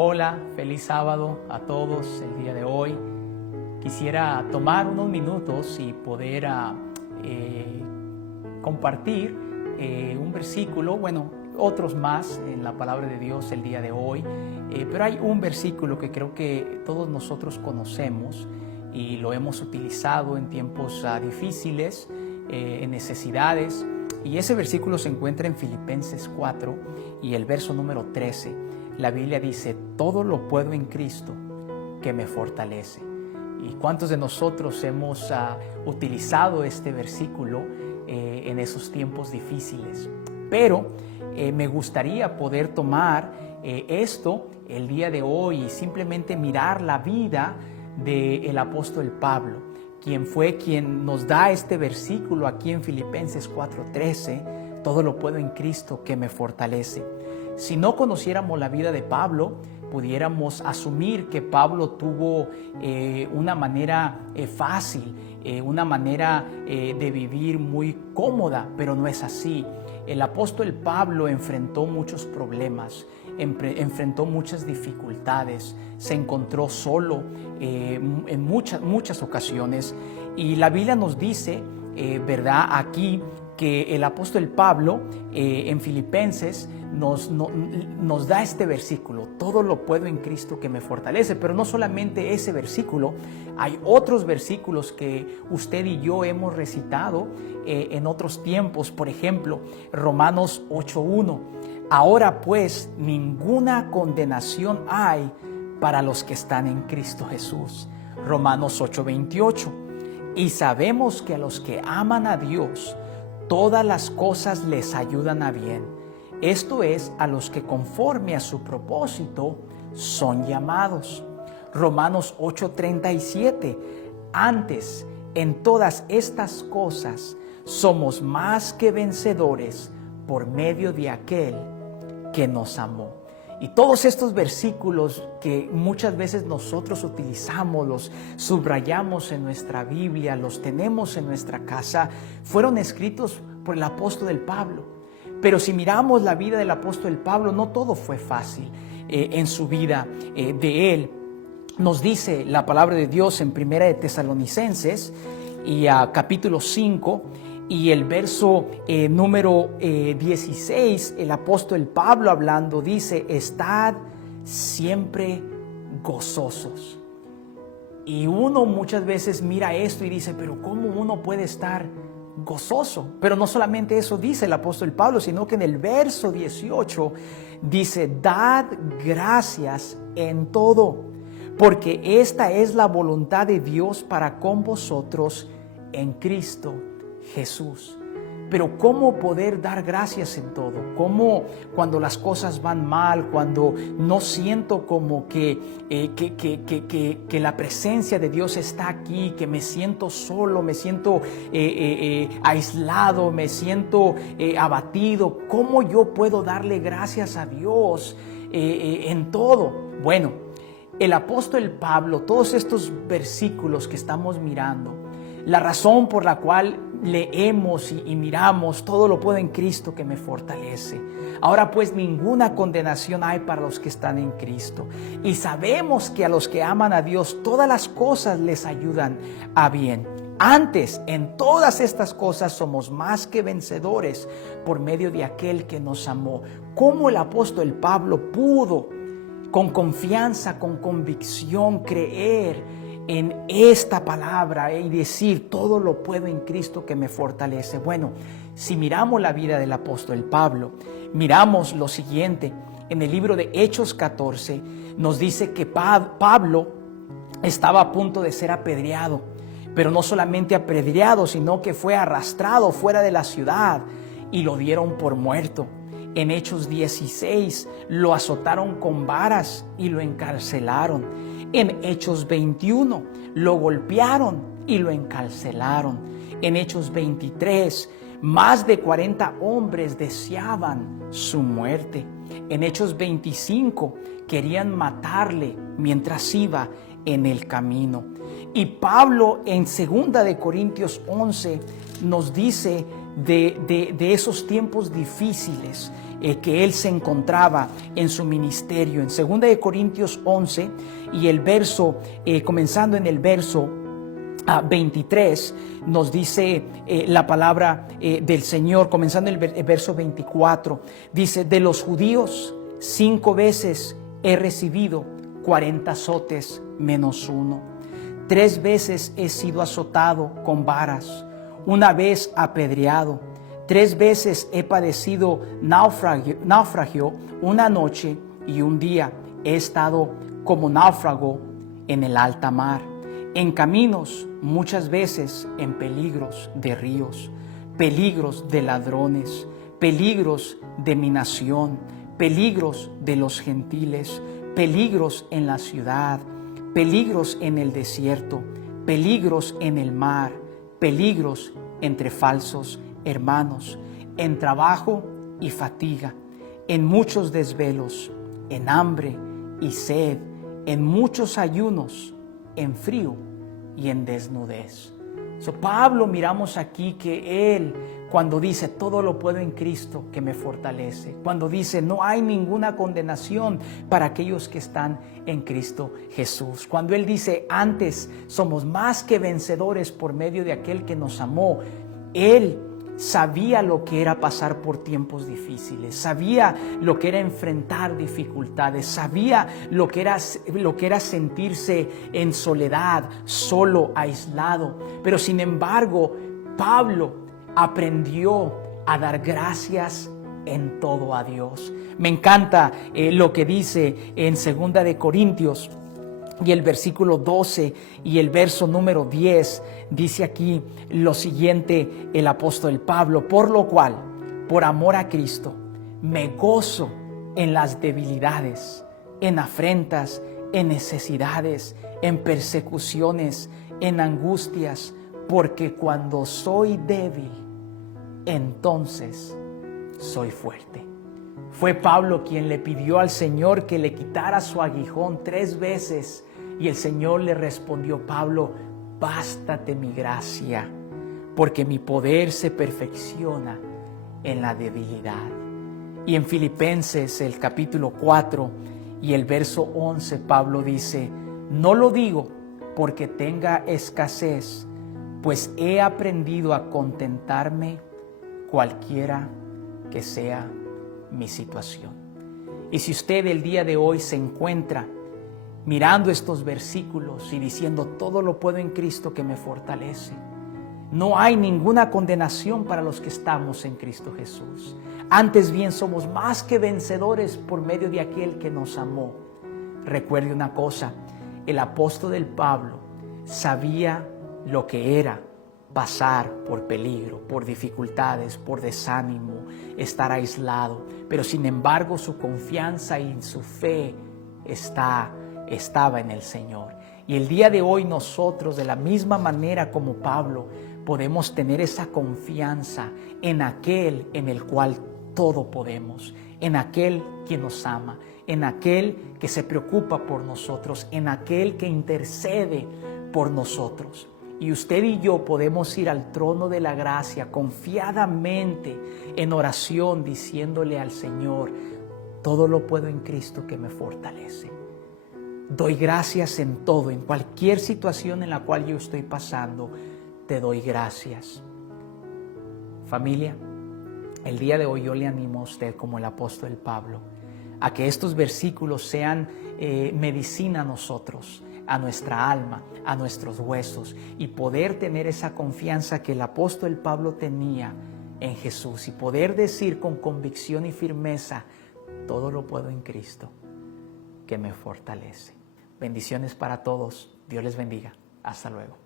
Hola, feliz sábado a todos el día de hoy. Quisiera tomar unos minutos y poder compartir un versículo, otros más en la palabra de Dios el día de hoy, pero hay un versículo que creo que todos nosotros conocemos y lo hemos utilizado en tiempos difíciles, en necesidades, y ese versículo se encuentra en Filipenses 4 y el verso número 13. La Biblia dice: todo lo puedo en Cristo que me fortalece. ¿Y cuántos de nosotros hemos utilizado este versículo en esos tiempos difíciles? Pero me gustaría poder tomar esto el día de hoy y simplemente mirar la vida del apóstol Pablo, quien nos da este versículo aquí en Filipenses 4:13, todo lo puedo en Cristo que me fortalece. Si no conociéramos la vida de Pablo, pudiéramos asumir que Pablo tuvo una manera fácil, una manera de vivir muy cómoda, pero no es así. El apóstol Pablo enfrentó muchos problemas, enfrentó muchas dificultades, se encontró solo en muchas ocasiones, y la Biblia nos dice, ¿verdad?, aquí que el apóstol Pablo en Filipenses nos da este versículo: todo lo puedo en Cristo que me fortalece. Pero no solamente ese versículo, hay otros versículos que usted y yo hemos recitado en otros tiempos. Por ejemplo, Romanos 8:1: ahora pues ninguna condenación hay para los que están en Cristo Jesús. Romanos 8:28: y sabemos que a los que aman a Dios, todas las cosas les ayudan a bien. Esto es, a los que conforme a su propósito son llamados. Romanos 8:37: antes, en todas estas cosas, somos más que vencedores por medio de aquel que nos amó. Y todos estos versículos que muchas veces nosotros utilizamos, los subrayamos en nuestra Biblia, los tenemos en nuestra casa, fueron escritos por el apóstol Pablo. Pero si miramos la vida del apóstol Pablo, no todo fue fácil en su vida de él. Nos dice la palabra de Dios en Primera de Tesalonicenses y capítulo 5 y el verso número 16, el apóstol Pablo hablando dice: estad siempre gozosos. Y uno muchas veces mira esto y dice: pero ¿cómo uno puede estar gozoso? Pero no solamente eso dice el apóstol Pablo, sino que en el verso 18 dice: dad gracias en todo, porque esta es la voluntad de Dios para con vosotros en Cristo Jesús. Pero ¿cómo poder dar gracias en todo? ¿Cómo cuando las cosas van mal, cuando no siento como que la presencia de Dios está aquí, que me siento solo, me siento aislado, me siento abatido? ¿Cómo yo puedo darle gracias a Dios en todo? Bueno, el apóstol Pablo, todos estos versículos que estamos mirando, la razón por la cual leemos y miramos todo lo puedo en Cristo que me fortalece. Ahora pues ninguna condenación hay para los que están en Cristo. Y sabemos que a los que aman a Dios todas las cosas les ayudan a bien. Antes, en todas estas cosas somos más que vencedores por medio de aquel que nos amó. ¿Cómo el apóstol Pablo pudo con confianza, con convicción creer en esta palabra y decir: todo lo puedo en Cristo que me fortalece? Bueno, si miramos la vida del apóstol Pablo, miramos lo siguiente. En el libro de Hechos 14 nos dice que Pablo estaba a punto de ser apedreado, pero no solamente apedreado, sino que fue arrastrado fuera de la ciudad y lo dieron por muerto. En Hechos 16 lo azotaron con varas y lo encarcelaron. En Hechos 21 lo golpearon y lo encarcelaron. En Hechos 23 más de 40 hombres deseaban su muerte. En Hechos 25 querían matarle mientras iba en el camino. Y Pablo en 2 de Corintios 11 nos dice de esos tiempos difíciles que él se encontraba en su ministerio. En 2 Corintios 11 y el verso, comenzando en el verso 23, nos dice la palabra del Señor, comenzando el verso 24, dice: de los judíos 5 veces he recibido 40 azotes menos 1. 3 veces he sido azotado con varas, 1 vez apedreado, 3 veces he padecido naufragio, 1 noche y 1 día he estado como náufrago en el alta mar, en caminos, muchas veces en peligros de ríos, peligros de ladrones, peligros de mi nación, peligros de los gentiles, peligros en la ciudad, peligros en el desierto, peligros en el mar, peligros entre falsos hermanos, en trabajo y fatiga, en muchos desvelos, en hambre y sed, en muchos ayunos, en frío y en desnudez. Pablo, miramos aquí que él, cuando dice todo lo puedo en Cristo que me fortalece, cuando dice no hay ninguna condenación para aquellos que están en Cristo Jesús, cuando él dice antes somos más que vencedores por medio de aquel que nos amó, él sabía lo que era pasar por tiempos difíciles, sabía lo que era enfrentar dificultades, sabía lo que era sentirse en soledad, solo, aislado. Pero sin embargo, Pablo aprendió a dar gracias en todo a Dios. Me encanta lo que dice en 2 Corintios y el versículo 12 y el verso número 10, dice aquí lo siguiente el apóstol Pablo: por lo cual, por amor a Cristo, me gozo en las debilidades, en afrentas, en necesidades, en persecuciones, en angustias, porque cuando soy débil, entonces soy fuerte. Fue Pablo quien le pidió al Señor que le quitara su aguijón 3 veces y el Señor le respondió: Pablo, bástate mi gracia, porque mi poder se perfecciona en la debilidad. Y en Filipenses el capítulo 4 y el verso 11, Pablo dice: no lo digo porque tenga escasez, pues he aprendido a contentarme cualquiera que sea mi situación. Y si usted el día de hoy se encuentra mirando estos versículos y diciendo todo lo puedo en Cristo que me fortalece, no hay ninguna condenación para los que estamos en Cristo Jesús. Antes bien somos más que vencedores por medio de aquel que nos amó. Recuerde una cosa: el apóstol Pablo sabía lo que era pasar por peligro, por dificultades, por desánimo, estar aislado, pero sin embargo su confianza y su fe estaba en el Señor. Y el día de hoy nosotros, de la misma manera como Pablo, podemos tener esa confianza en aquel en el cual todo podemos, en aquel que nos ama, en aquel que se preocupa por nosotros, en aquel que intercede por nosotros. Y usted y yo podemos ir al trono de la gracia confiadamente en oración, diciéndole al Señor: todo lo puedo en Cristo que me fortalece. Doy gracias en todo, en cualquier situación en la cual yo estoy pasando, te doy gracias. Familia, el día de hoy yo le animo a usted, como el apóstol Pablo, a que estos versículos sean medicina a nosotros, a nuestra alma, a nuestros huesos, y poder tener esa confianza que el apóstol Pablo tenía en Jesús y poder decir con convicción y firmeza: todo lo puedo en Cristo que me fortalece. Bendiciones para todos. Dios les bendiga. Hasta luego.